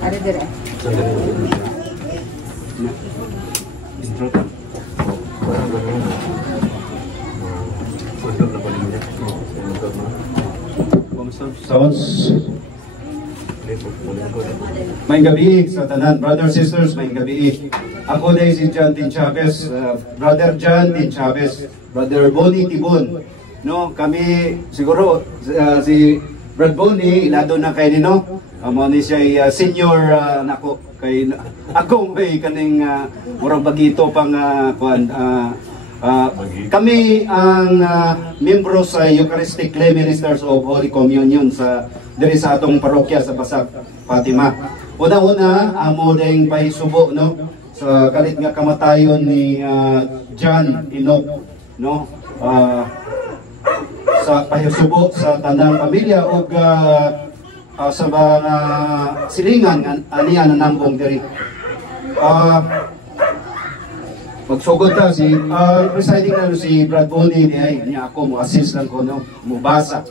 Ada dire. Sounds. May gabi sa tanan, brothers and sisters, may gabi. Ako na si John Tin Chavez, Brother John Tin Chavez, Brother Bonnie Tibon. No, kami siguro si Brad Bonnie ilado na kay nino. Amo ni siya senior nako kay ako may kaning murag bagito pang kuan kami ang membro sa Eucharistic Lay Ministers of Holy Communion sa diri sa atong parokya sa Basag Fatima. Una-una amo ding pahisubo no sa kalit nga kamatayon ni John Enoch no sa pahisubo sa tanang pamilya ug sa mga silingan aniya na nambong diri. Magsugod ta si presiding na si Brad Bonnie niya ako mo assist lang ko no mubasa.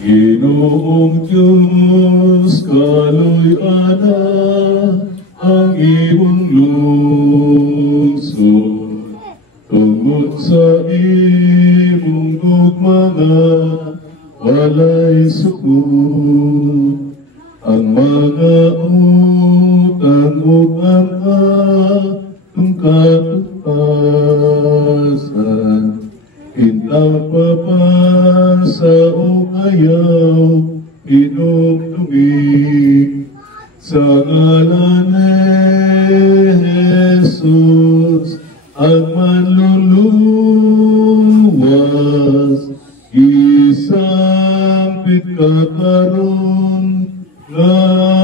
Ginoong Diyos kaluy-ana ang imong lungsod tungod sa imong gugmanga walay sukod ang mga utang ug ang atong katupasan Intang papasa o ayaw inumdumi sa ngalan ni Jesus ang manluluwas isampit ka karon nga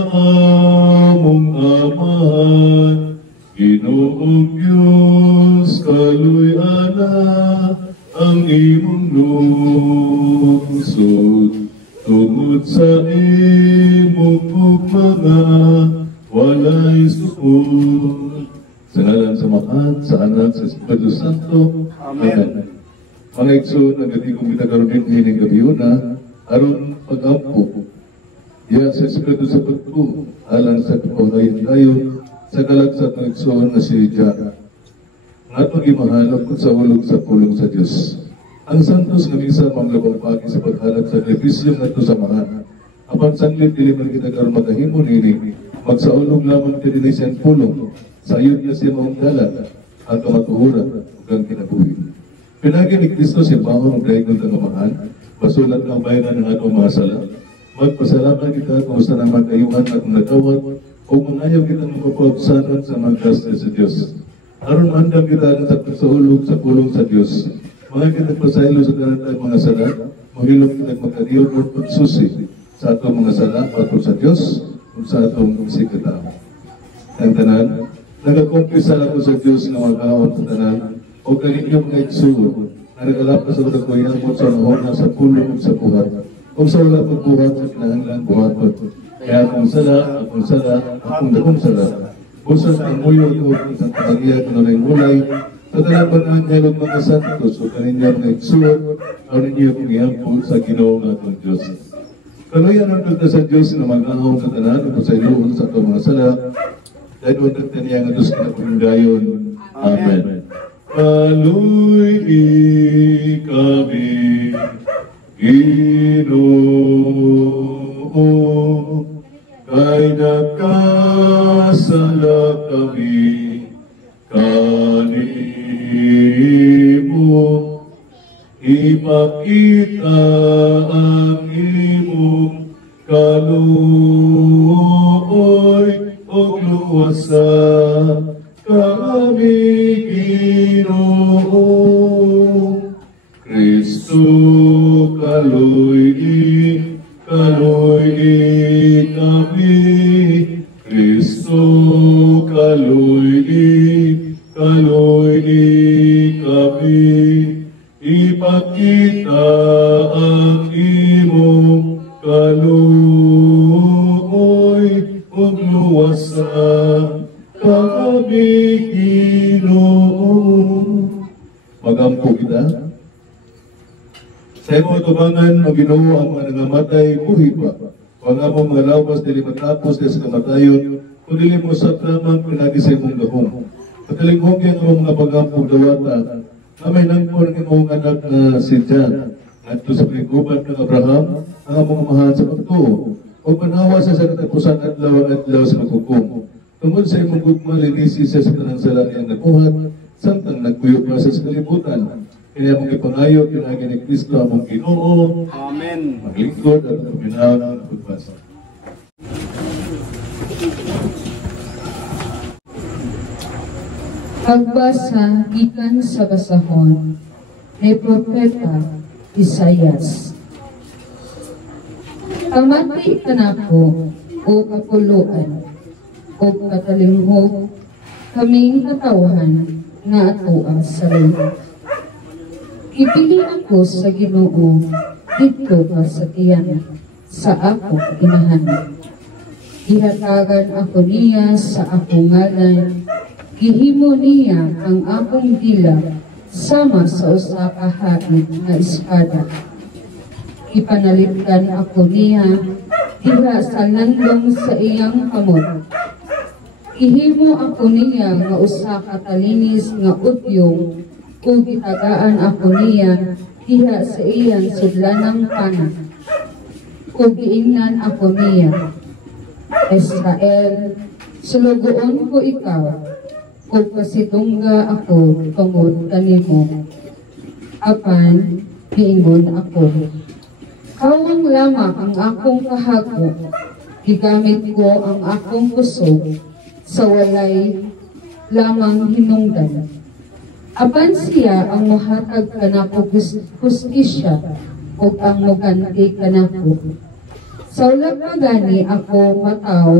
among amahan Ginoong Diyos kaluy-ana ang imong lungsod tungod sa imong mga walay sukod sa ngalan sa Ama, sa Anak, sa Espiritu Santo. Amen. Mga igsoon, nagati kong mitagaroon din hining gabiuna aron pag-ampo yan sa Espiritu sa pagpo alang sa kapahayan tayo sa kalagsat ng igsoon na si John atong imahalap kung sa ulog sa pulong sa Diyos. Ang santos nga misa manglabang pagi sa paghalap sa sakripisyo nga ito sa mga. Apan sanglit dili man kita karon makahimo nini, magsaulog lamang kini ni siyang pulong. Sayod na siya maong dalan, ang kamatuhuran, ug ang kinabuhi. Pinagi ni Kristo si Pahong ang daigod ng amahan, basulat ng bayanan ng atong mga sala. Magpasalamat kita kung sa naman kayuhan at nagawad, o mangayaw kita ng mapapsanan sa mga gastos sa Diyos. Aron mandam kita sa pagsaulog sa pulong sa Diyos. Mga kita pasaylo sa kanatang mga sala, mahilong kita magkadiyon o pagsusi sa atong mga sala patro sa Diyos o sa atong sikata. Ang tanan, nagakumpisa ako sa Diyos na magkaon sa tanan o kaninyong mga igsuod na nagalapas sa nagkuyamot sa nahona sa pulong o sa buhat o sa wala pagbuhat sa kinahanglan buhatot. Kaya akong sala, akong sala. Busog ang muyo ko sa kahagiya ko na mulay sa dalapan ang galong mga santos o kaninyong naigsuot o ninyo kong iampo sa Ginoo ng atong Diyos. Kaluyan ang tulta sa Diyos na mag-ahong sa tanan o sa iluon sa itong mga sala dahil o nagtaniya nga Diyos kinapunindayon. Amen. Kaluy kami Ginoo kay nagkasala kami kanimo ipakita ang imong kaluoy o luwasa kami Ginoo Kristo kaluy kami Kristo kaluy kami ipakita ang imong kaluoy ug luwasa kami Ginoo. Magampo kita sa Sa imo tubangan, o Ginoo, ang mga nangamatay, buhi pa. Kung ang among mga lawas, dili matapos, dili sa kamatayon, kung dili mo sa tamang pinagi sa imong gahong. Patalinghong ang among mga pag-ampong dawata, na may nangpon ang imong anak na si Jan, at sa pagkubat ng Abraham, ang among amahan sa pagtuo, o manawa sa katapusan adlaw sa maghukom. Tungkol sa imong gugma, linisi siya sa tanang sala niyang nabuhat, samtang nagpuyo pa sa kalibutan. Kaya mong ipangayo, pinagi ni Kristo among Ginoo. Amen. Maglingkod at paminaw ng pagbasa. Pagbasa gikan sa basahon ni Propeta Isaias. Pamati kanako o kapuluan o katalinghog kaming katawhan nga atoa sa lupa. Ipili ako sa Ginoo dito ka sa tiyan sa ako inahan. Ihatagan ako niya sa akong ngalan, gihimo niya ang akong dila sama sa usa ka haid nga espada. Ipanalipdan ako niya diha sa landong sa iyang kamot. Ihimo ako niya nga usa ka talinis nga utyong o gitagaan ako niya diha sa iyang sudlanang pana. O giingnan ako niya, Israel, sulugoon ko ikaw, o pasitungga ako tungod kanimo. Apan, giingon ako, kawang lamang ang akong kahago, gigamit ko ang akong puso, sa walay lamang hinungdan. Apan siya ang mohatag kanako hustisya ug ang moganti kanako. Sa ulag pa gani ako mataw,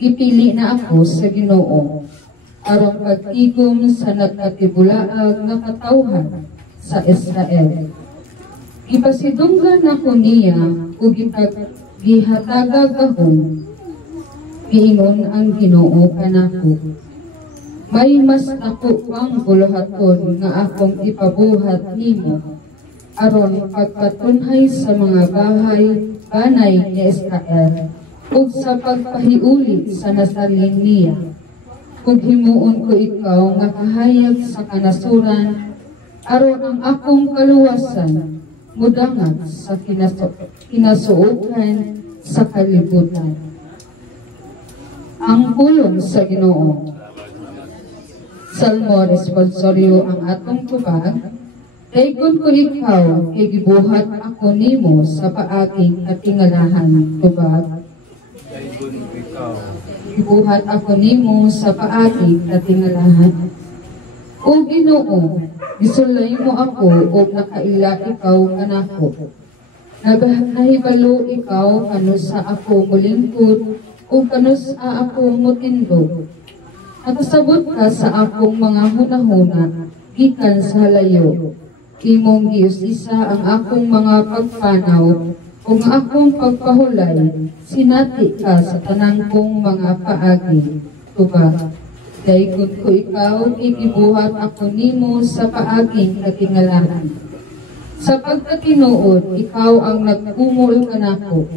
ipili na ako sa Ginoo aron pagtigom sa nagkatibulaag nga katawhan sa Israel. Ipasidunggan ako niya ug gihatagag gahom. Giingon ang Ginoo kanako, may mas ako pang buluhaton nga akong ipabuhat nimo aron pagpatunhay sa mga banay ni Israel ug sa pagpahiuli sa nasalin niya. Ug himuon ko ikaw nga kahayag sa kanasuran aron ang akong kaluwasan mudangat sa kinasuokan sa kalibutan. Ang pulong sa Ginoo. Salmo responsoryo ang atong tubag. Dayon ko ikaw, kay gibuhat ako nimo sa paaging katingalahan tubag. Dayon ko ikaw. Gibuhat ako nimo sa paaging katingalahan. O Ginoo, gisulay mo ako o nakaila ikaw kanako. Nahibalo ikaw kano sa ako mulingkod o kano sa ako mutindog. Nakasabot ka sa akong mga hunahuna, gikan sa halayo. Imong giusisa ang akong mga pagpanaw, o ang akong pagpahulay, sinati ka sa tanang kong mga paagi. Tubag, daykod ko ikaw, ikibuhat ako nimo sa paaging katingalahan. Sa pagkatinuod, ikaw ang nagkumol kanako.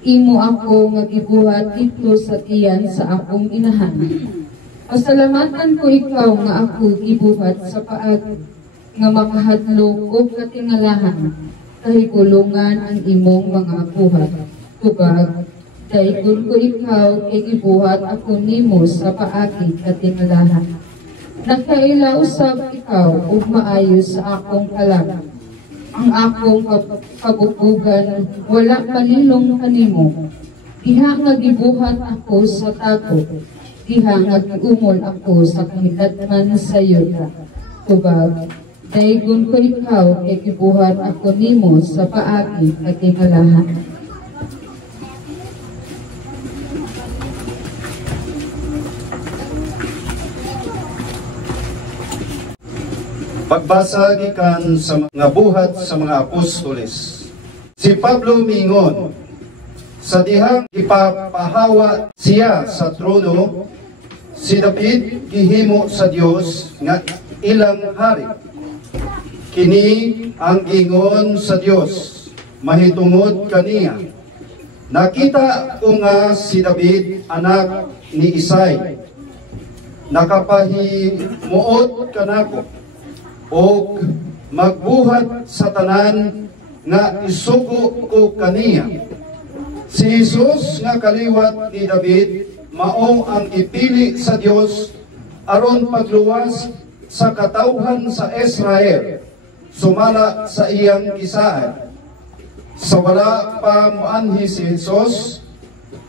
Imo ako nga gibuhat dito sa tiyan sa akong inahan. Pasalamatan ko ikaw nga ako gibuhat sa paag nga makahadlok o katingalahan, kahigulungan ang imong mga buhat. Tubag, daykod ko ikaw, gibuhat ako nimo sa paagi katingalahan. Nagkailausab ikaw ug maayo sa akong kalag. Ang akong kabubugan wala palilong kanimo. Diha nga gibuhat ako sa tako. Diha nga giumol ako sa kahidlatman sa yuta. Tubag, dayon ko ikaw, kay gibuhat ako nimo sa paagi katingalahan. Pagbasa gikan sa mga buhat sa mga apostoles. Si Pablo miingon, sa dihang ipapahawa siya sa trono, si David gihimo sa Dios nga ilang hari. Kini ang ingon sa Dios mahitungod kaniya. Nakita ko nga si David anak ni Isay, nakapahimuot kanako og magbuhat sa tanan nga isugo ko kaniya. Si Jesus nga kaliwat ni David mao ang ipili sa Dios aron pagluwas sa katawhan sa Israel sumala sa iyang gisaan. Sa wala pa moanhi si Jesus,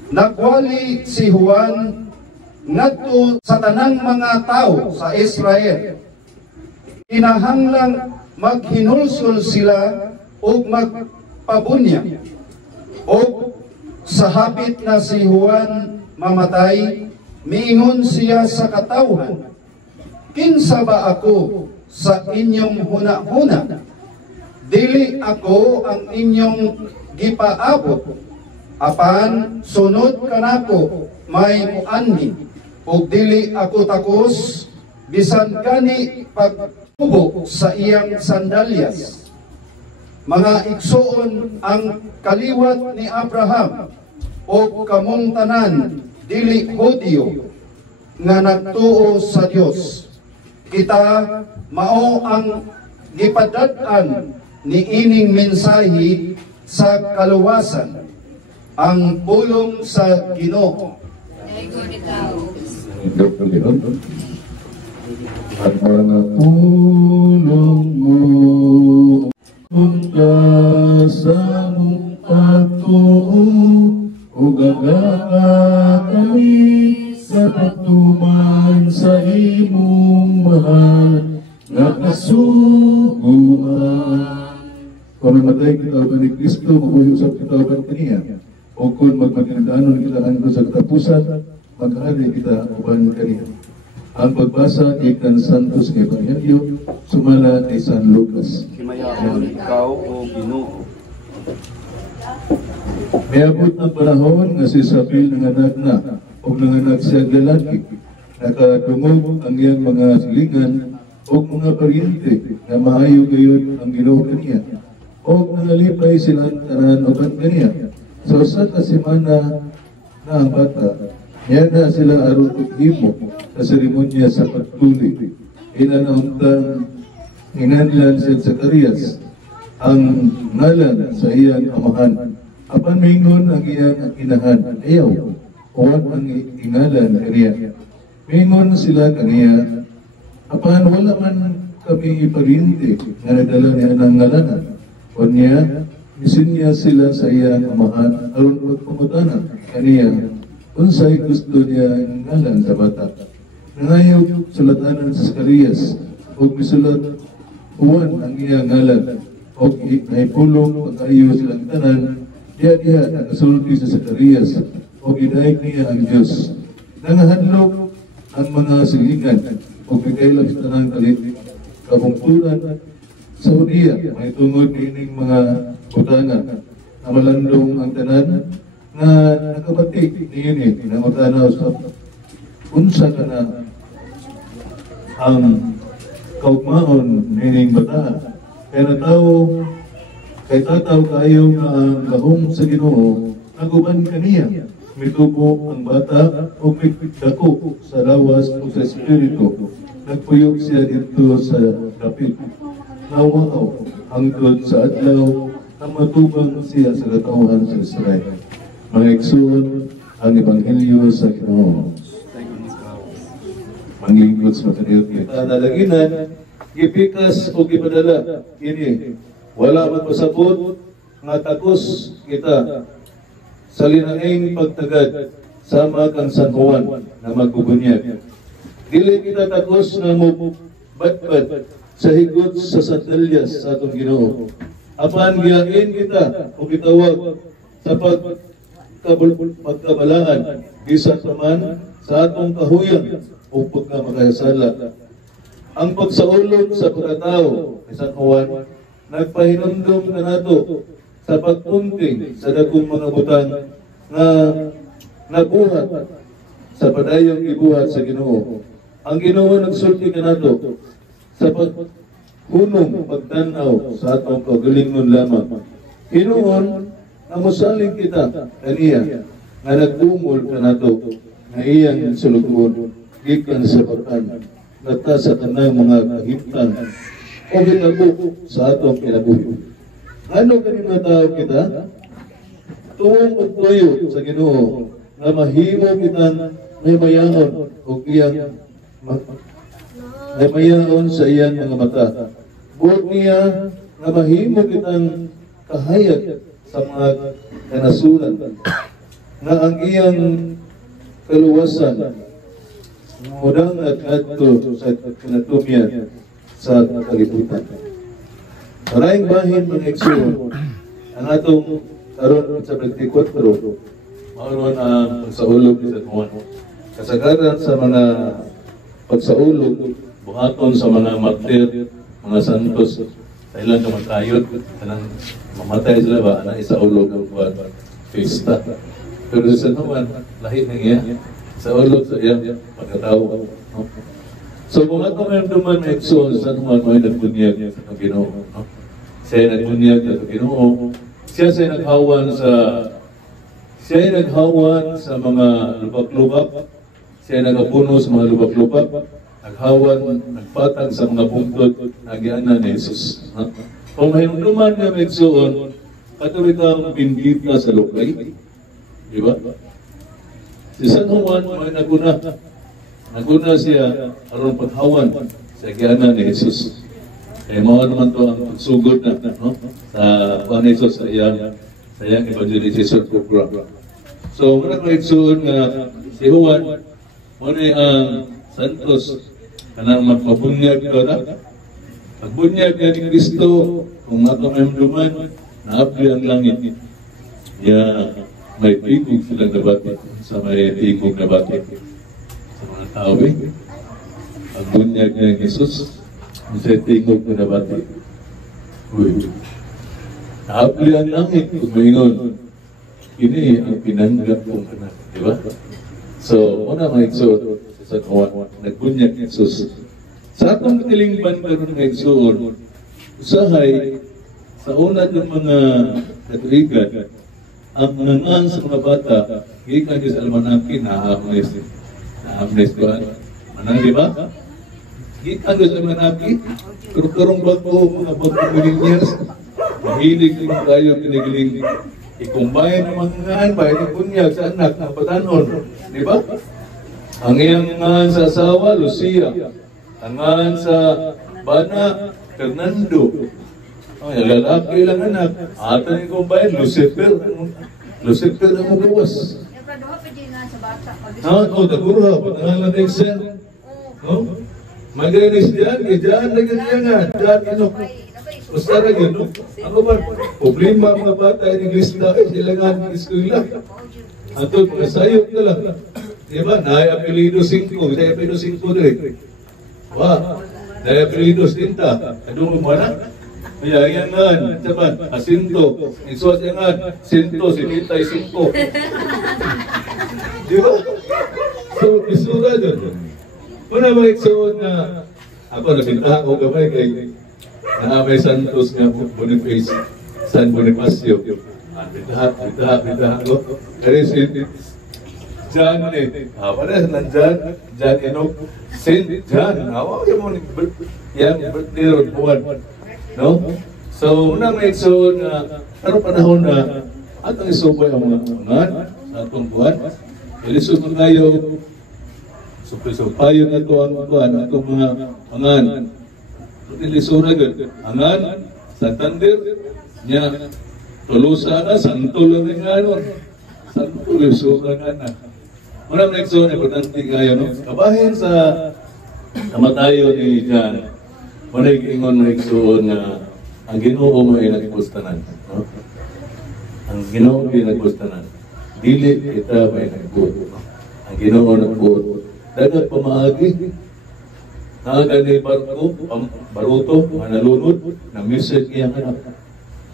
nagwali si Juan ngadto sa tanang mga tao sa Israel. Kinahanglang maghinulsol sila o magpabunya. O sa hapit na si Juan mamatay, miingon siya sa katawhan, kinsa ba ako sa inyong huna-huna? Dili ako ang inyong gipaabot, apan sunod kanako may muanhi, ug dili ako takos bisan kani pagtubo sa iyang sandalyas. Mga igsoon, ang kaliwat ni Abraham o kamong tanan dili Hudyo nga nagtuo sa Dios. Kita mao ang gipadad-an ni ining mensahe sa kaluwasan, ang pulong sa Ginoo. At mga pulong mo punta sa mong pagtuo o gagaga kami sa pagtuman sa imong mahal na kasuguan. Kung mamatay kita ba ni Kristo, mag-uusap kita ba kaniya? O kung magmatinadanon kita ang sa katapusan, mag-ahari kita uban kaniya. Ang pagbasa ikan Santos ng Ebanghelyo, sumala kay San Lucas. Himayahon ikaw o Ginoo. May abot ng panahon nga si Sabil nanganak na o nanganak siya lalaki. Nakadungog ang iyang mga silingan o mga paryente na maayo gayon ang Ginoo kaniya. O nangalipay silang tanan o kan kaniya. So sa kasimana na ang bata, yan na sila aron himo sa seremonya sa pagtuli. Inanauntan inanlan si Zacarias ang ngalan sa iyang amahan. Apan mingon ang iyang inahan, ayaw, uwan ang ingalan kaniya. Mingon sila kaniya, apan wala man kami iparinte nga nadala niya ng ngalanan. O niya, isin niya sila sa iyang amahan aron magpamutanan kaniya unsay gusto niya ngalan sa bata. Nangayog sulatanan sa Zacarias o misulat uwan ang iyang ngalan o naipulong pag-ayo silang tanan diya nakasulti sa Zacarias o ginaig niya ang Diyos. Nangahadlok ang mga silingan o bigay lang sa tanang kalit kabungturan sa Hudiya, may tungod nining mga butana na malandong ang tanan na nakabatik niini na matanaw sa unsa ka na ang kaugmaon nining bata. Kaya tao kay tataw kayo nga ang lahong sa Ginoo naguban kaniya. Mitubo ang bata o dako sa lawas o sa espiritu. Nagpuyok siya dito sa kapit. Nawaaw hangtod sa adlaw na matubang siya sa katawhan sa Israel. Mga igsoon ang Ebanghelyo sa Ginoo. Manglingkod sa mataliot kita. Nalaginan, gipikas o gipadala. Ini, wala man pasabot nga takos kita sa linaing pagtagad sama kang San Juan na magbubunyag. Dili kita takos na mo batbat sa higot sa sandalyas sa atong Ginoo. Apan giyain kita o gitawag sa pagkabalaan bisan pa man sa atong kahuyan o pagkamakasala. Ang pagsaulog sa pagkatao ni San Juan nagpahinumdum na nato sa pagpunting sa dagkong mga butang na nabuhat sa padayong ibuhat sa Ginoo. Ang Ginoo nagsulti kanato sa hunong pagtanaw sa atong kaugalingon lamang. Hinuon, namusalig kita kaniya nga nagtumol ka nato nga iyang sulugon gikan sa pagkan nata sa tanang mga kahimtang o ginabo sa atong kinabuhi. Ano kani mga tao kita? Tuwang og tuyo sa Ginoo nga mahimo kitang may mayaon o iyang may mayaon sa iyang mga mata. Buot niya nga mahimo kitang kahayag sa mga kanasulan na ang iyang kaluwasan mudang at adto sa kinatumya sa kalibutan. Maraming bahin mga igsoon ang atong karon sa 24 mauron ang pagsaulog sa Juan. Kasagaran sa mga pagsaulog buhaton sa mga martir, mga santos sa ilang kamatayot, kanang mamatay sila ba na isaulog ang buwan fiesta. Pero sa naman lahi na iya sa ulog sa iyang pagkatao. So kung ato may duman may igsoon sa naman may nagbunyag sa Ginoo. Siya nagbunyag sa Ginoo. Siya naghawan sa mga lubak-lubak. Siya nagapuno sa mga lubak-lubak. Naghawan, nagpatag sa mga bungtod na gianan ni Jesus. Kung may duman nga may igsoon, katuloy kang bindita sa lukay. Diba? Si San Juan may naguna siya aron paghawan sa gianan ni Jesus. Kaya mao naman to ang pagsugod na no? Sa Juan Jesus sa iyang evangelization program. So muna ko igsoon nga si Juan muna ang santos kanang magpabunyag ko na pagbunyag nga ni Kristo kung ato may duman naabli ang langit. May tigog silang nabati sa may tigog nabati sa mga tao ang bunyag ng Jesus sa tigog nabati naabli ang langit kung maingon ini ang pinanggap kong anak, diba? So, una mga igsoon sa Juan, nagbunyag ng Jesus sa atong katilingban karon ng igsoon usahay sa una ng mga katoligan ang nangan sa mga bata, gikan sa almanaki na-amnes ko. Manang di ba? Gikan sa almanaki, kurong bago, mga bagong millennials, mahilig din tayo kinigiling ikumbay ng mga ngan, bayan ng bunyag sa anak ng batanon. Di ba? Ang iyang ngan sa asawa, Lucia. Ang ngan sa bana, Fernando. Ay, lalaki lang anak. Ata ni kumbay, Lucifer. Lucifer ang magawas. Dagura, pangalan ng Excel. Magalis diyan, nagganyangan. Diyan, basta na yun, Ako ba, problema mga bata ng English na, silangan ng eskwela. Ato, mga sayop na lang. Diba, naay-apelido 5, naay-apelido 5 rin. Naay-apelido 5, adong mo na? Kaya yan nga, saban, asinto. Isuot yan nga, sinto, 75. Di ba? So, isura dyan. Muna mga iksuot na, ako nabintahan ko gamay kay Naamay Santos nga Boniface, San Bonifacio. Bintahan ko. Kaya si John pares lang John Enoch, Saint John. Yung mo yung birthday ron buwan. No? So, una may igsoon na karong panahon na atong isubay ang mga ungan sa atong buwan. Ilisod mo kayo, supayo na ito ang buwan, atong mga ungan. Ilisura yun, angan, Santander, niya, Tulusa na, Santo lang yung ano. Santo, ilisura na. Una may igsoon, importante kayo, no? Kabahin sa kamatayo ni John. Muna ikingon na igsoon na ang Ginoo mo ay nagpustanan. No? Ang Ginoo ay nagpustanan. Dili kita may nagbuot. Ang Ginoo nagbuot. Dagat pamaagi. Nakagani barko, baruto, mga nalunod, na-message iyang anak.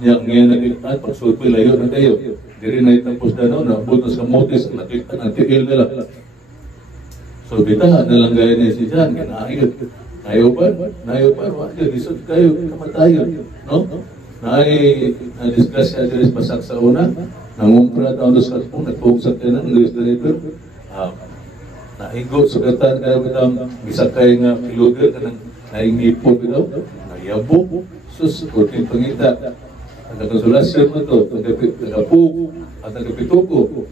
Ngayon nagkita, pagsulpi layo na kayo. Diri na itapos na no, nabutos ka motis, nakita ng tiil nila. So bitahan na lang gaya niya si John, kinaayot. Nayoban, wala, lisod kayo, kamatayon, no? Na-discuss siya dito basak sa una, nangumpra taon sa kung nagpungsat kayo ng Luis Driver, naigo, sugatan kayo bitang bisakay nga kilogram, naingipo bitaw, nayabo, sus, kurting pangita, ang nagkasulasyon mo to, tagapug, at tagapituko,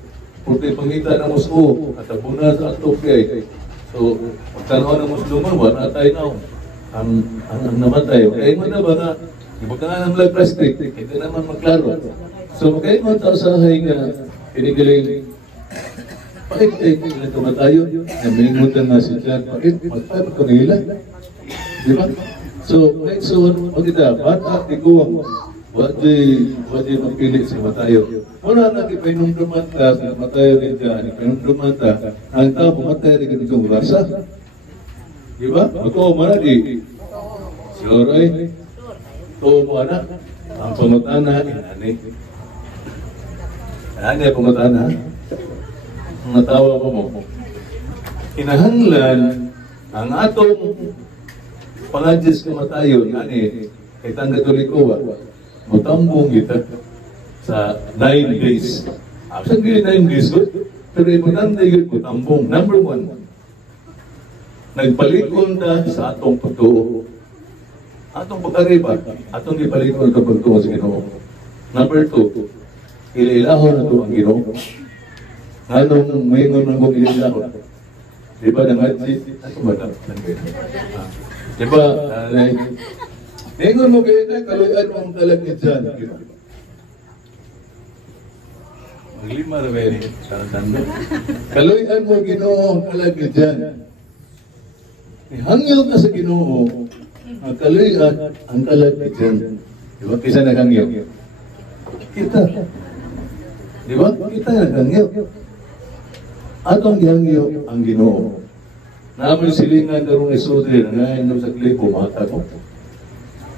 kurting pangita ng muso, at abuna sa atopyay. So, pagkanoon ng musluman, wala tayo na ang namatay. Kaya mo na ba na, iba ka nga ng blood plastic, hindi naman maklaro. So, kaya mo tao sa hay nga, pinigiling, pakit ilang tumatayo, na may ngundan nga si Jan, pakit, magpapit ko nila. Di ba? So, next one, maganda, bata, tiguang, wadi magpili sa matayo. Wala na ipinumduman ta sa matayo rin dyan, ipinumduman ta, ang tao pumatay rin ganitong rasa. Di ba? Ako, mana di, siguro ay, ito mo anak, ang pamutana, inani. Inani ang pamutana, ang natawa mo mo. Kinahanglan, ang atong pangadjis ka matayo, inani, kay tanda tulikuwa, mutambong kita sa 9 days. Actually, 9 days ko. Pero importante yun ko, tambong. Number 1, nagpalikon ta sa atong pagtuo. Atong pag-ariba, atong ipalikon ka pagtuo sa Ginoo. Number 2, ililahon na ito ang Ginoo. Anong mayingon ng kong ililahon? Di ba nangadji? Ano ba na? Di ba, mayingon mo kayo na, kaluyan mo ang talagit dyan. Maglima na ba yun? Kaluyan mo Ginoo ang talagit dyan. Hangyo ka sa Ginoo, ang kaluyan ang talagit dyan. Di ba? Kisa naghangyo? Kita. Di ba? Kita naghangyo. Atong gihangyo ang Ginoo. Namin silingan darong isudre na ngayon sa klipo, mata ko.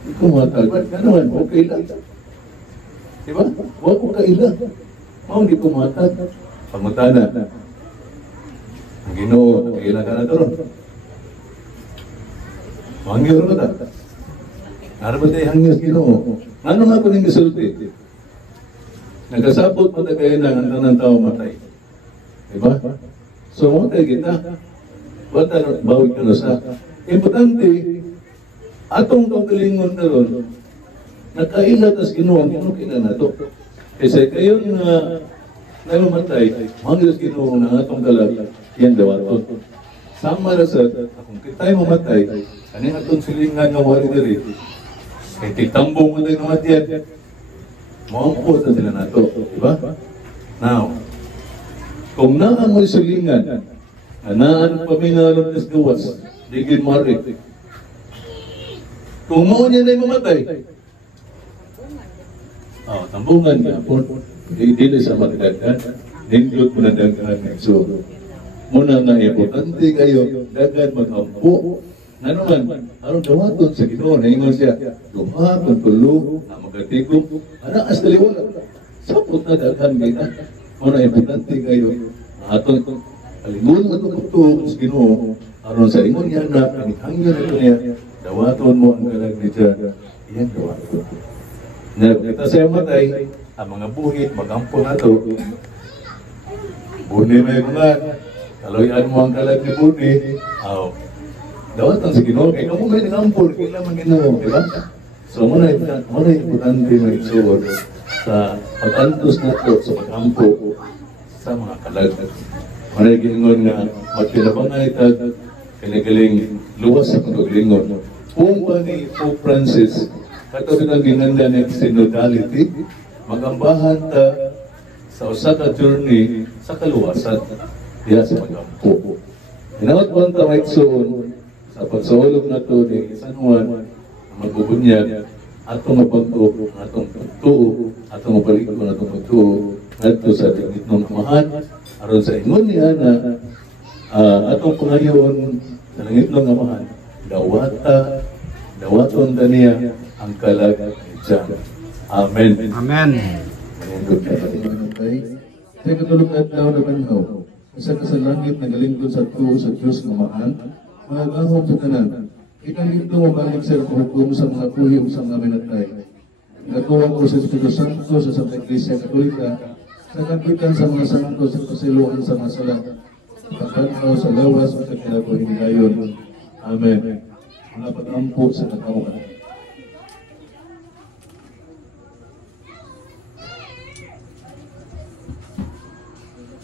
Ito matag, gano'n, okay lang. Diba? Huwag ko kaila. Mau di pumatag. Pagmatana. Ang Ginoo, kaila ka na doon. Hangyo rin na. Narabat ay hangyo sa Ginoo. Ano nga ko nang gisulti? Nagkasapot mo na kayo lang ang tanang tao matay. Diba? So, matay kita. Bata, bawig ka na sa. Importante, atong kagalingon na ron, nakaila tas Ginoo, ang Ginoo kina na ito. Kasi kayo na nalumatay, mangilas Ginoo na atong kalag, yan dawaton. Sama na sa, kung kita'y mamatay, kaning atong silingan ng wari diri, kay titambong mo tayo naman yan, maampo na sila na ito. Diba? Now, kung naan mo silingan, naan paminalon nas gawas, digin marik, kung mo niya na mamatay, tambungan niya po, hindi na sa magdagan, nindot mo na dagan. So, muna na importante kayo, dagan mag-ampo. Na naman, anong dawaton sa Ginoo, naingon siya, lumaton tulo, na magatigong, anaas taliwala. Sapot na dagan kita. Muna importante kayo, atong kalingon mo itong sa Ginoo, aron sa ingon niya na, hangyo na ito niya, dawaton mo ang kalag ni Diyan. Iyan dawaton. Na kita sa matay, ang mga buhit, magampo na ito. Buni may mga, kaloyan mo ang kalag ni Buni. Dawaton sa Ginoo, kaya kamo may nangampor, kailan man Ginoo, di ba? So muna importante na isuod sa pag-antos na ito sa magampo sa mga kalag. Maray gingon nga, magpilabang na itag, kinigaling luwas sa paglingon. Pumpa ni Pope Francis, katulad ng ginanda ng synodality, magambahan ta sa usa ka journey sa kaluwasan diya sa magampo. Hinawat po ang tamay soon sa pagsaulog na ito ni San Juan, magbubunyag, atong mapagtuo, atong pagtuo, atong mapalikon, atong pagtuo, nato sa tingitnong amahan, aron sa ingon ni Ana, atong pangayon sa tingitnong amahan, dawaton ta niya ang kalag ni Diyan. Amen. Amen. Sa katulog at daw na banhaw, isa ka sa langit na galingkod sa tuo sa Diyos na mahal, mga gahom sa tanan, Ikalito mo balik sa hukum sa mga puhiyong sa mga minatay. Nagatuwang ko sa Espiritu Santo sa Santa Iglesia Katolika, sa kapitan sa mga santo sa pasiluan sa mga sala, pagkatao sa lawas at kinabuhin ngayon. Amen. Mga pag-ampo sa katawan.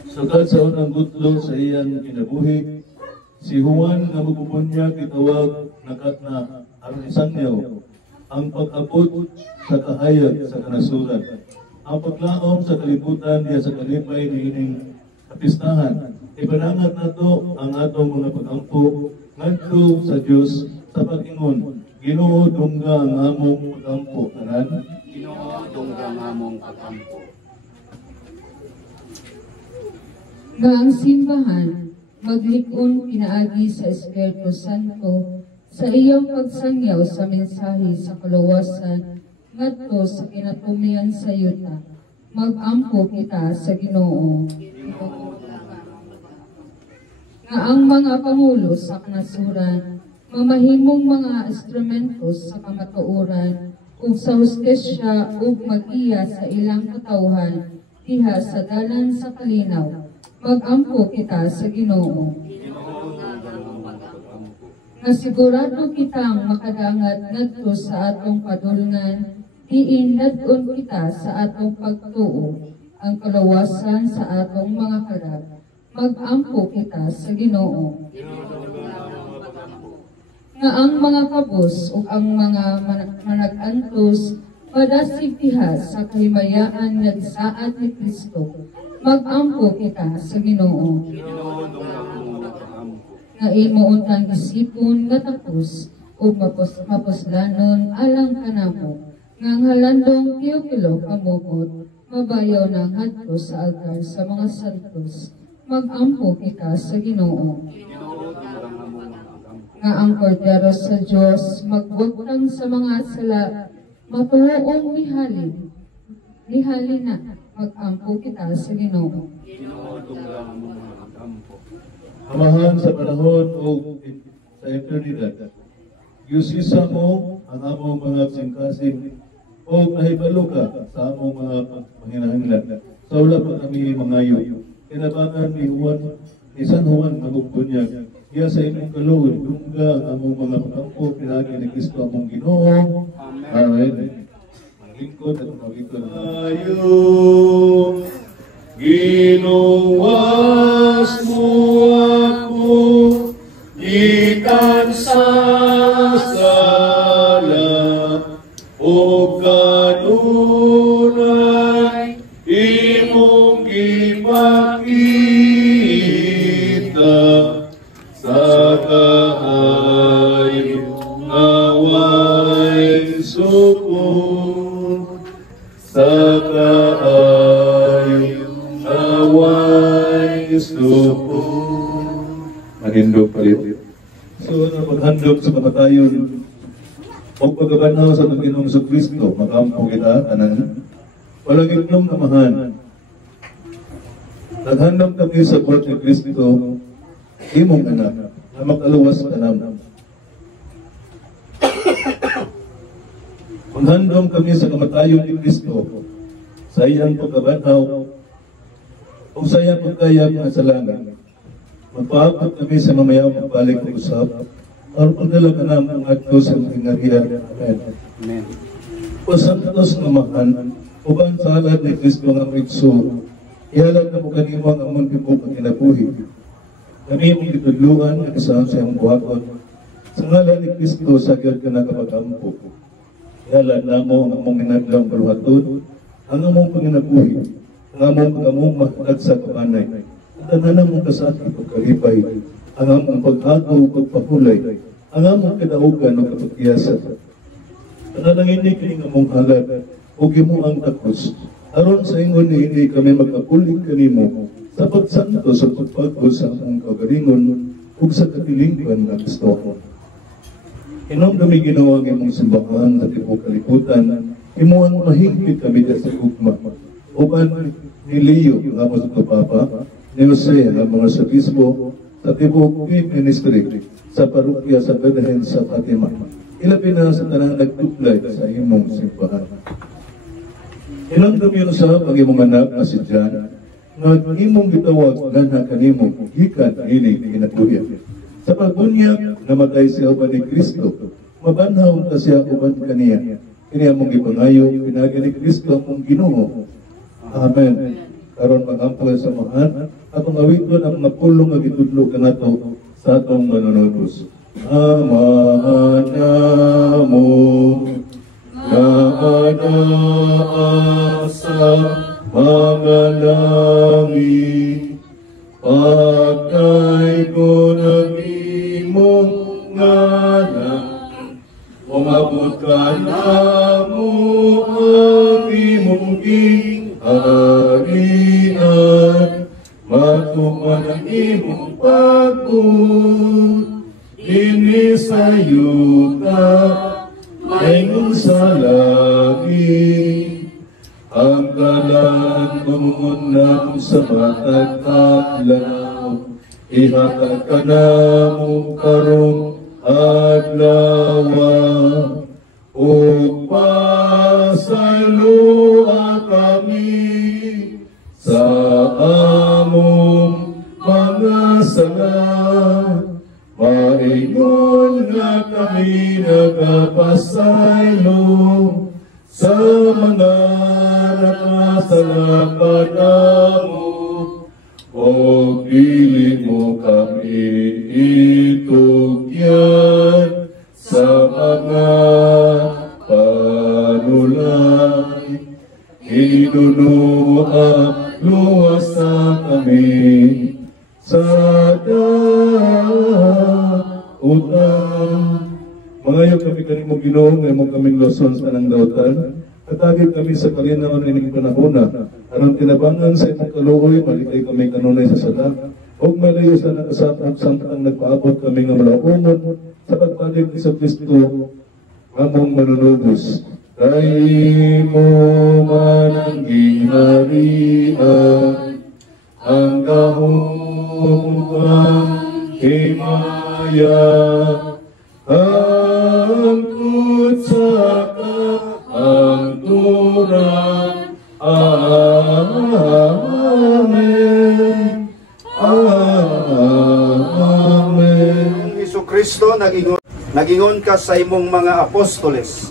Sugad sa unang gutlo sa iyang kinabuhi, si Juan nga magpupunya kitawag nakatna ang isang niyo, ang pag-abot sa kahayag sa kanasuran, ang paglaom sa kalibutan niya sa kalipay ni ining kapistahan. Ipanangat nato ang atong mga pag-ampo ngadto sa Dios sa pag-ingon, Ginoo dungga ang among pag-ampo kanan. Ginoo dungga ang among pag-ampo. Nga ang simbahan maglikon pinaagi sa Espiritu Santo sa iyong pagsangyaw sa mensahe sa kaluwasan ngadto sa kinatumian sa yuta. Mag-ampo kita sa Ginoo. Nga ang mga pangulo sa kanasuran mamahimong mga instrumento sa kamatuoran ug sa hustisya ug mag-iya sa ilang katawhan diha sa dalan sa kalinaw. Mag-ampo kita sa Ginoo. Nasigurado kitang makadangat ngadto sa atong padulngan, diin nadon kita sa atong pagtuo, ang kalawasan sa atong mga karag. Mag-ampo kita sa Ginoo. Nga ang mga kabus ug ang mga manag-antos padasig diha sa kahimayaan nagsaad ni Kristo. Mag-ampo kita sa Ginoo. Nga imo untang isipon nga tapos ug mapuslanon alang kanamo. Nga ang halandong Teokilo kamukot mabayaw ng hadto sa altar sa mga santos. Mag-ampo kita sa Ginoo. Nga ang kordero sa Dios magbutang sa mga sala matuoong nihalin na. Mag-ampo kita sa Ginoo. Amahan sa panahon o sa eternidad, yusisa mo ang among mga singkasin o nahibalo ka sa among mga panginahanglan. Sa wala pa kami mangayo, kinabangan ni San Juan magugbunyag, iya sa imong kaluod, dungga ang among mga pag-ampo, pinagi ni Kristo among Ginoo. Amen. Lingkod at magiging ayo, ginawas mo ako, ikan sa sala, o kanunay, imong ipakita, sa kahayo, away sukon, sa kaayo away sukon. Manindog palit. So, paghandog sa kamatayon o pagkabanaw sa Panginoong Kristo, makampo kita kanan. Walang inom namahan. Naghandog kami sa buhat ni Kristo, imong anak, na makaluwas ka naman. Maghandong kami sa kamatayon ni Kristo, sa iyang pagkabanaw, o sa iyang pagkayag na sa langit. Magpaabot kami sa mamayaw magbalik ng usap, at pagdala ka naman ang ato sa ingariya. Amen. Amen. O santos na mahan, uban sa halad ni Kristo nga Pritso, ihalad na mo kanimang among tibok ang kinabuhi. Kami mong itudluan at isang sa iyong buhaton, sa ngalan ni Kristo sa giyod ka na kapag-ampo. Ihalad na mo ang among hinaglang baluhaton, ang among panginabuhi, ang among mahalag sa kapanay, at ang among kasakit o kalipay, ang among paghato o pagpahulay, ang among kadaugan o kapagkiyasa. Panalangin kining among halad, o gimuang takos, aron sa ingon ni hindi kami magkapulig kanimo, sa pagsanto sa pagpagod sa among kagalingon, o sa katilingban na gusto. Inom kami ginawa ng imong simbahan at ibong kaliputan, imuang mahingpit kami sa gugma. Uban ni Leo, ang among Papa, ni Jose, ang mga sabismo, sa tibok ministry, sa parokya sa Birhen sa Fatima. Ilabi na sa tanang nagtuplay sa imong simbahan. Ilang yun sa pag-imong anak na si John, nga imong gitawag na kanimo gikan ini kinabuhi. Sa pagbunyag namatay siya uban ni Kristo, mabanhaw ta siya uban kaniya. Kini among gipangayo pinagi ni Kristo among Ginoo. Amen. Karon magampo sa samahan atong awiton ang napulong nga gitudlo kanato sa atong manunubos. Amahan namo na anaasa mga langit, pagkay ko ng imong ngalan, umabot ka na mo ang imong harian, matuman ang imong pagod, inisayuta, maingon sa langit. Ang kalan tumungon na sa matag adlaw, ihatag ka na mo karong adlaw, o pasalua kami sa among mga sala. Maingon nga kami nagapasaylo sa mga nakasalakad namo, o pili mo kami itugyan sa mga panulay. Inunuang luwasa kami sa daotan. Mangayo kami kanimo Ginoo, ngayon kaming loson sa tanang daotan. Katagid kami sa kalinaw na ining panahon na aron tinabangan sa imong kaluoy, malitay kami kanunay sa sala. Og malayo sa nakasapang nagpaabot kami nga malaumon sa pagpalig ni sa Kristo among manunubos. Kay mo man ang gingharian, ang kahumuang himaya, angkut sa ang turang. Amen. Amen. Hesus Kristo nagingon ka sa imong mga apostoles,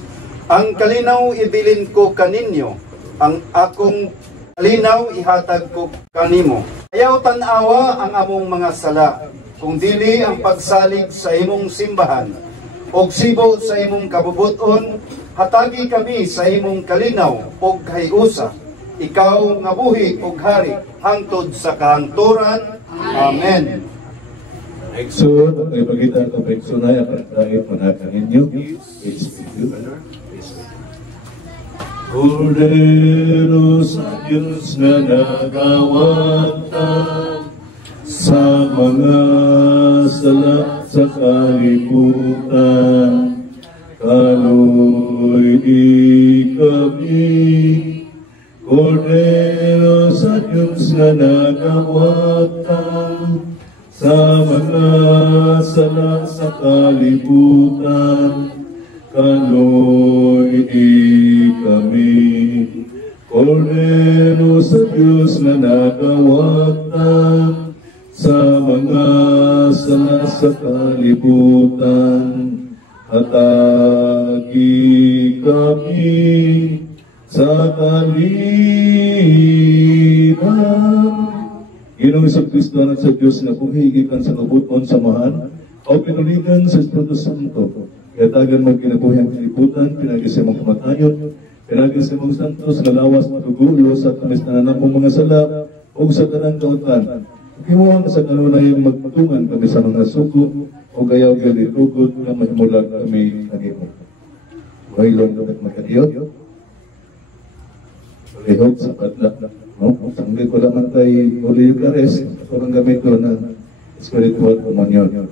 ang kalinaw ibilin ko kaninyo, ang akong kalinaw ihatag ko kanimo. Ayaw tan-awa ang among mga sala, kung dili ang pagsalig sa imong simbahan, og sibo sa imong kabubuton, hatagi kami sa imong kalinaw og hayusa, ikaw nga buhi og hari hangtod sa kahangturan. Amen. Exod, ang ipagita ito pa Exod ay ang panakan ninyo. Cordero sa Diyos na nagawatan sa mga sala sa kalibutan, kaluoy di kami. Cordero sa Diyos na nagawatan sa mga sala sa kalibutan, kaluoy di kami. Cordero sa Diyos na nagawatan sa mga sala sa kalibutan, hatagi kami sa kalibutan. Ginoong Jesucristo anak sa Diyos na buhigikan sa kabuton samahan o pinuligan sa Espiritu Santo. Katagan mo kinabuhi ang kalibutan, pinagis sa mong kamatayon, pinagis sa mong santos, nalawas matugulo sa kamis na nanapong mga sala o sa kanang kautan. Kimuha sa kanunay magpatungan kami sa mga suko o gayaw galitugot na mahimulag kami kanimo. Wailong at makadiyot. Lihog sa padla. No? Sanggit ko naman tayo uli Eucharis. Kurang gamit ko na spiritual communion.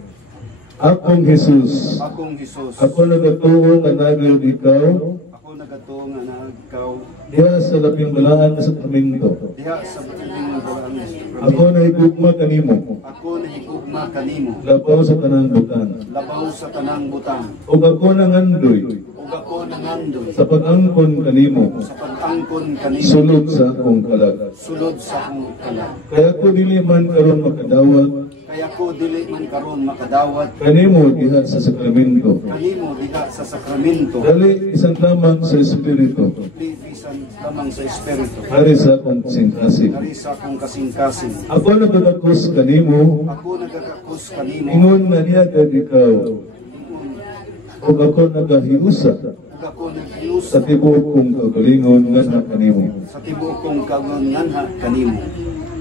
Akong Jesus. Akong Hesus. Ako nagatuo na nagayod ikaw. Ako nagato nga na ikaw diha sa labing balaan sa Sakramento. diha sa labing balaan sa Sakramento. Ako nahigugma kanimo. Ako nahigugma kanimo. Labaw sa tanang butang. Labaw sa tanang butang. Ug ako nangandoy Ug ako nangandoy sa pag-angkon kanimo. sa pag-angkon kanimo. Sulod sa akong kalag. Sulod sa akong kalag. Kaya ko dili man karon makadawat Kaya ko dili man karon makadawat kanimo diha sa Sakramento. kanimo diha sa sakramento. Dali isang lamang sa Espiritu. Bisan lamang sa espiritu. Hari sa akong kasing-kasing. Dari sa akong kasing-kasing. Ako nagdadakos kanimo. Ako nagkakakos kanimo. Ingon nga niya kag ikaw. Ug ako nagahiusa Ug ako naghius sa tibuok kong kagalingon nga na kanimo. sa tibuok kong kagunganha kanimo.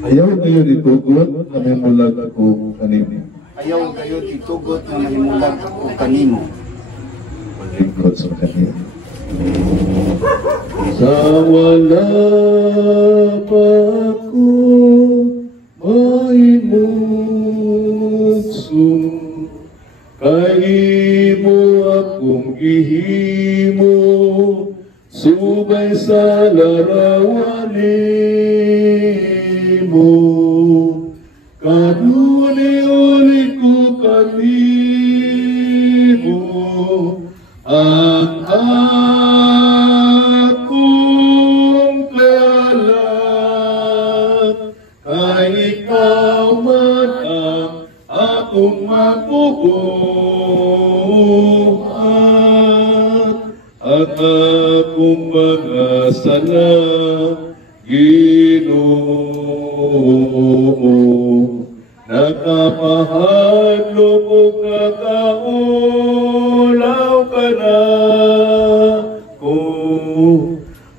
Ayaw kayo ditugot na may mulag ako kanimo. Ayaw kayo titugot na mahimulag ako kanimo. Maglingkod sa kanimo. Sa wala pa ako maimutso, kay mo akong gihimo, subay sa larawanin mo. Kanuli-uli ko kanimo, ang akong kalag, kay ikaw man ang akong mabubuhat, at akong mga sala, Ginoo. Nakapahadlok o nakaulaw ka na ko,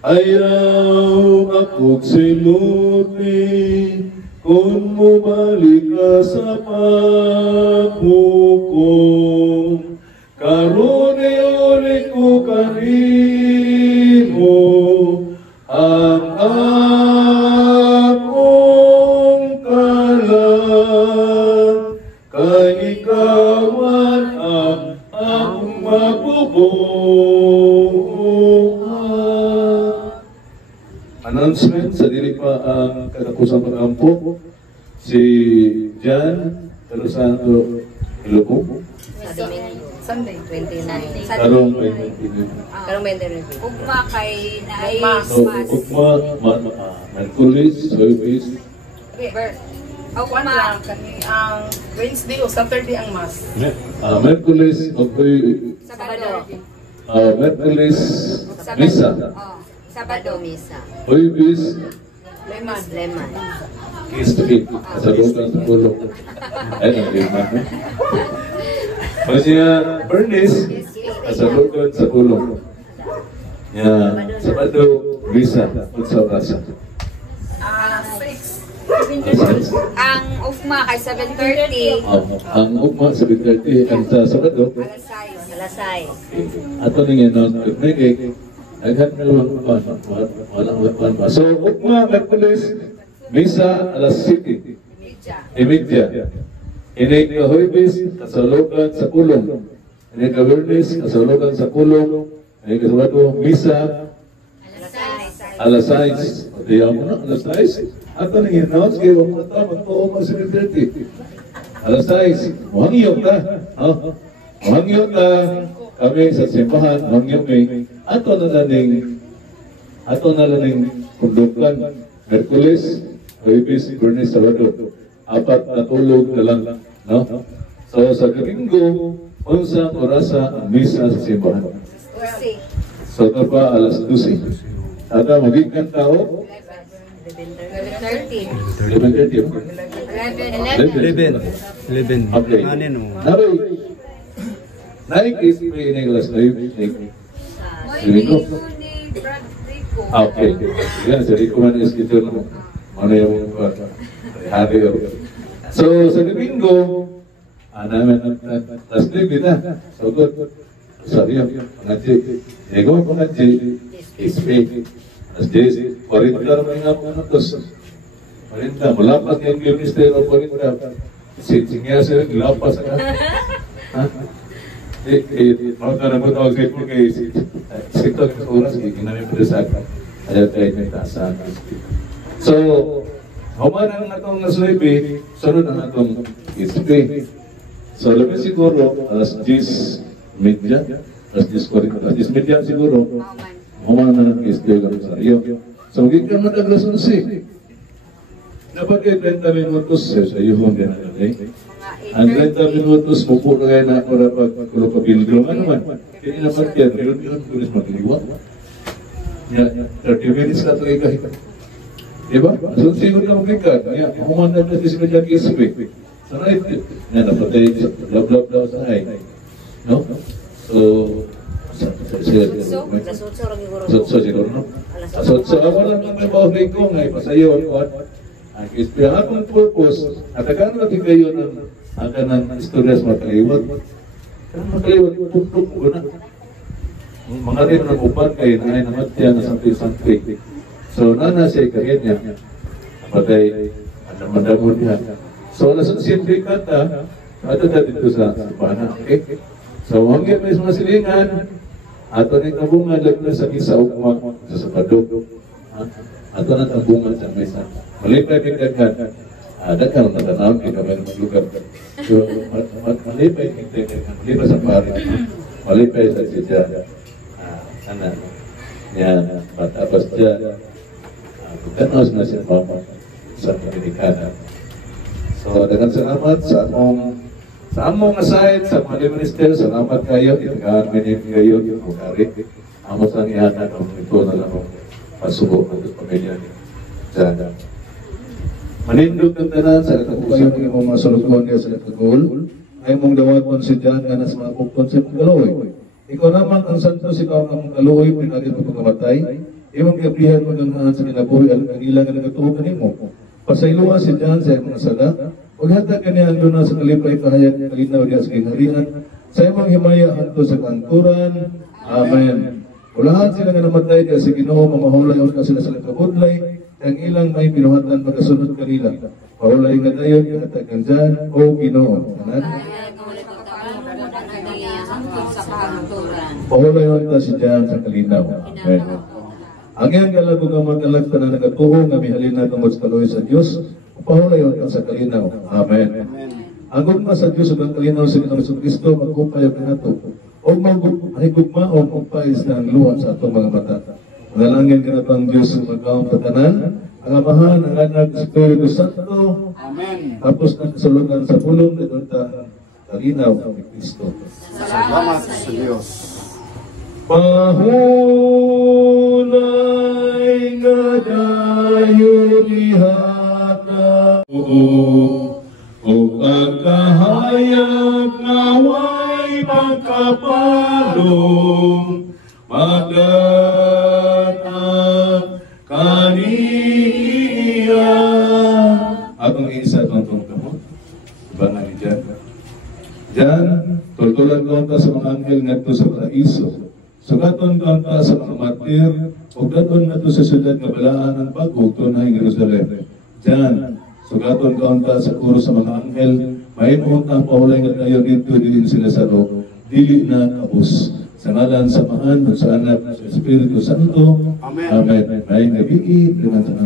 ayaw ako'y siluti kung bumalik ka sa paghukom. Karuni-uli ko kanimo ang akong kalag, kay ikaw man ang akong mabubuhat. Announcement sa dili pa ang katapusan pag-ampo. Si Jan Santo Ilocos. Sunday, 29. Karong may nagpili. Karong may nagpili. Ugma kay naay So, Ugma, Merkulis, Soybis, Ugma lang kani ang Wednesday o Saturday ang mass. Merkulis, Sabado. Merkulis, Misa, Sabado misa. Soybis, Lemon. Kistuit, kasalukan sa pulong. Ay, ang lima. Masya, Bernice, kasalukan sa pulong. Sabado, Misa, Utsaw Rasa. 6. Ang ugma kay 7:30. Ang ugma sa 7:30, ang sa Sabado, Alas 6. ato nang announcement may kay agad na walang pa. So, ugma, Merkulis, Misa, alas 7. Imidya. Ini Huwebes, kasalukan sa kulong. Ini Bernice, kasalukan sa kulong. Ini Sabado, Misa, alas 6. Diyan mo na, alas 6. At nang i-announce kayo, ang mga tamang po, mga 7:30. Alas 6. Muhangyo ka. Muhangyo ka. Kami sa simbahan, muhangyo kami. Ato na lang kundukan. Merkulis, Huwebes, Bernice, Sabado. 4 na tulog na lang. No? So sa Domingo, unsang orasa ang misa sa simbahan. So ito pa alas 12. At magikan tao, 11:30. 11:30. 11. Okay. Naik may alas 9. Domingo. Okay. Yan, sa Rico man is ito na ano yung hari yun. So, sa Domingo, namin last week kita. So, good. Sorry, ngaji. Ego ko ngaji. Ispe. As days, 40 naman nga po natos. 40, mulapas yung Minister of 40. Sinsingya sila, nilapas ka. Maka na po tawag kayo kay Sito ng oras, ginamit po sa ayaw tayo ng taasan. So, humana na itong nasulipi, sunod na itong isip. So, labi siguro, alas 10:30, alas 10:40 siguro, humana na ng isip ng Rosario. So, magiging na alas 11. Dapat kayo 30 minutos sa iyo din na natin. Ang 30 minutos, mupo na kayo na para pagkulong-pabildo. Ano man? Kaya napat yan, yun, tulis magliwat. 30 minutes na talaga kayo. Diba? So, siguro na maglikad. Kaya, humanda na si Sinadya Kiswe. Sana ito. Yan, napatay, love daw sa ay. No? So, siguro, no? So, ako lang may bawang ko ngay, pasayo ako. Ang isipin, akong purpose, at agano natin kayo ng ng istorya sa makaliwat. Kaya makaliwat, pupuk ko na. Mga rin ng upan kayo na ay namatya na santri-santri. So, nana siya ikarin niya. Napatay, mandamon niya. So, alas siyempre kata, ato na dito sa pana. Okay? So, hanggang may mga silingan, ato na tabungan lang na sa isa ukma sa Sabado. Ato na tabungan sa mesa. Malipay pagdagan. Daghan na tanawin kita may lugar. So, malipay pagdagan. Malipay sa pari. Malipay sa sitya. Anak. Yan. Matapos dyan. Bukanos na siya mama sa Dominicana. So, dengan salamat sa among aside, sa mga minister, salamat kayo. Itagaan minit kayo yung bukari. Amos ang ihanan ng ito na lang pasubok ng pamilya niya. Diyan. Manindog ng tanan sa katapusan ng imong mga solution niya sa Katagol, ay mong dawagon si Jan nga nas mga konsep ng kaluoy. Ikaw naman ang santos, ikaw ang kaluoy, pinagin mo pagkamatay, imong iablihan mo ng sa kinabuhi, ang kanila nga nagatuogan mo. Pasayluwa si Jan sa mga sala, huwag hatag kanihan doon na sa kalipay kahayag kalinaw niya sa kinaharian, sa imong himaya hanto sa kanturan. Amen. Ulahan sila nga namatay kaya si Ginoo, mamahulay o sila sa kabudlay, ang ilang may pinuhatan pagkasunod kanila. Paulay nga tayo, ihatagkan dyan, o Ginoo. Paulay o si dyan sa kalinaw. Amen. Ang iyang galago nga magkalagta na nagatuho nga mihalin na tungkol sa kaluoy sa Diyos, paulay o sa kalinaw. Amen. Ang gugma sa Diyos ang kalinaw sa Ginoong Kristo, magkupay o kinato. O mahigugma o magpais na ang luha sa atong mga mata. Manalangin ka na pang Diyos sa magkaong patanan, ang Amahan, ang Anak, Espiritu Santo. Amen. Tapos na kasulugan sa pulong na doon kalinaw ni Kristo. Salamat sa Diyos. Mahulay nga dayon ihata o pagkahayag nga way pagkapalong magatag kaniya. Atong isa itong tungkol. Diba nga ni Jan? Jan, tultulan ko sa mga anghel nga ito sa paraiso. Sugaton ka sa mga martir, o daton na ito sa siyudad nga balaan ng bago, tunay ng Jerusalem. Jan, sugaton ka sa kuro sa mga anghel, may muhot na pahulay nga tayo dito, dilin sila sa roh, dili na kabus. Sa ngalan sa Amahan, sa Anak, sa Espiritu Santo. Amen. Amen. May gabi, dengan tanan.